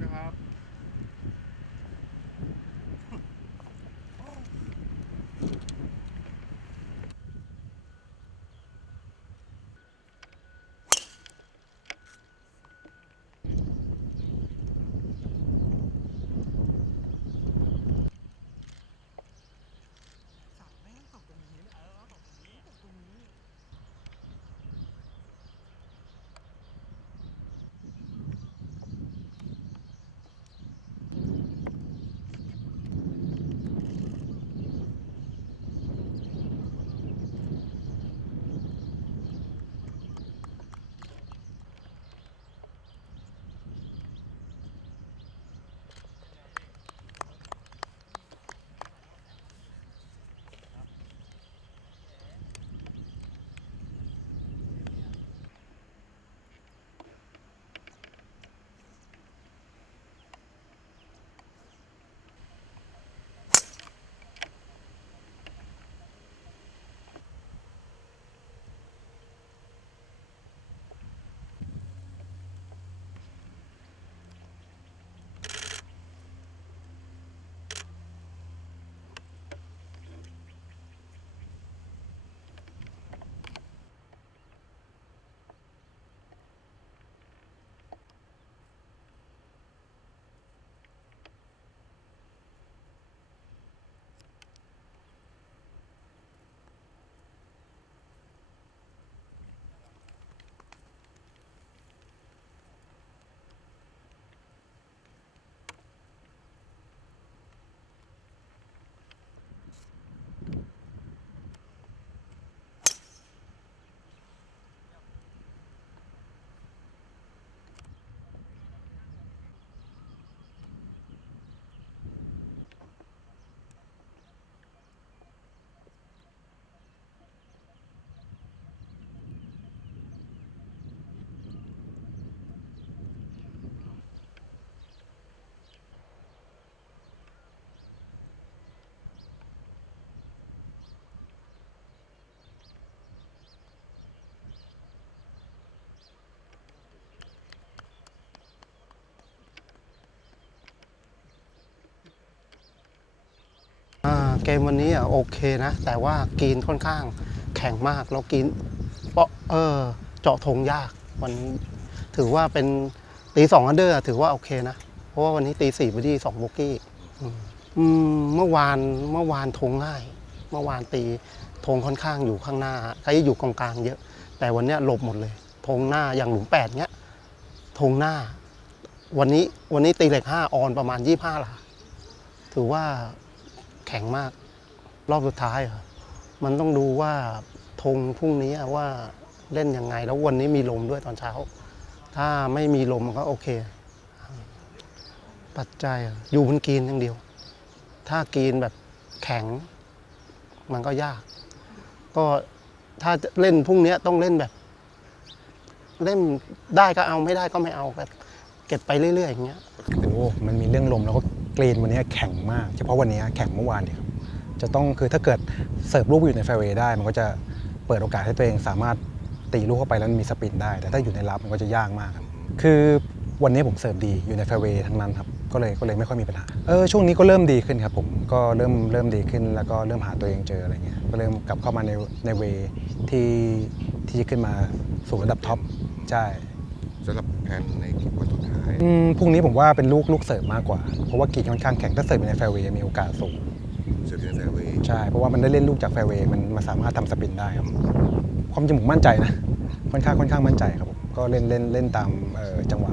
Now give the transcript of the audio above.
น เกมวันนี้อะโอเคนะ แต่ว่ากรีนค่อนข้างแข็งมากแล้วกรีนเปาะเออเจาะธงยากวันนี้ ถือว่าเป็นตีสองอันเดอร์ถือว่าโอเคนะ เพราะว่าวันนี้ตีสี่บอดี้สองโบกี้อืมเมื่อวานเมื่อวานธงง่าย เมื่อวานตีธงค่อนข้างอยู่ข้างหน้าใครอยู่กองกลางเยอะ แต่วันนี้หลบหมดเลยธงหน้าอย่างหลุมแปดเนี้ยธงหน้า วันนี้วันนี้ตีเหล็กห้าออนประมาณยี่ห้าหลาถือว่า แข็งมาก รอบสุดท้ายเหรอมันต้องดูว่าธงพรุ่งนี้ว่าเล่นยังไง แล้ววันนี้มีลมด้วยตอนเช้า ถ้าไม่มีลมมันก็โอเค ปัจจัยอยู่บนกรีนอย่างเดียว ถ้ากรีนแบบแข็ง มันก็ยาก ก็ถ้าเล่นพรุ่งนี้ต้องเล่นแบบ เล่นได้ก็เอาไม่ได้ก็ไม่เอาแบบ เก็บไปเรื่อยๆอย่างเงี้ยโอ้มันมีเรื่องลมแล้วก็ กรีนวันนี้แข็งมาก เฉพาะวันนี้แข็งเมื่อวานเนี่ยครับจะต้องคือถ้าเกิดเสิร์ฟลูกอยู่ในแฟร์เวย์ได้ มันก็จะเปิดโอกาสให้ตัวเองสามารถตีลูกเข้าไปแล้วมีสปินได้ แต่ถ้าอยู่ในรับมันก็จะยากมากครับคือวันนี้ผมเสิร์ฟดีอยู่ในแฟร์เวย์ทั้งนั้นครับก็เลยก็เลยไม่ค่อยมีปัญหาเออช่วงนี้ก็เริ่มดีขึ้นครับผมก็เริ่มเริ่มดีขึ้น แล้วก็เริ่มหาตัวเองเจออะไรเงี้ยก็เริ่มกลับเข้ามาในในเวที่ที่จะขึ้นมาสู่ระดับท็อปใช่ สำหรับแผนในวันสุดท้าย อืมพรุ่งนี้ผมว่าเป็นลูกลูกเสิร์ฟมากกว่า เพราะว่ากีดค่อนข้างแข็งถ้าเสิร์ฟอยู่ในแฟร์เวย์มีโอกาสสูงเสือเพียงแฟร์เวย์ใช่ เพราะว่ามันได้เล่นลูกจากแฟร์เวย์มันมาสามารถทำสปินได้ครับ ความจริงผมมั่นใจนะ ค่อนข้างค่อนข้างมั่นใจครับผมก็เล่นเล่นเล่นตามเอ่อจังหวะ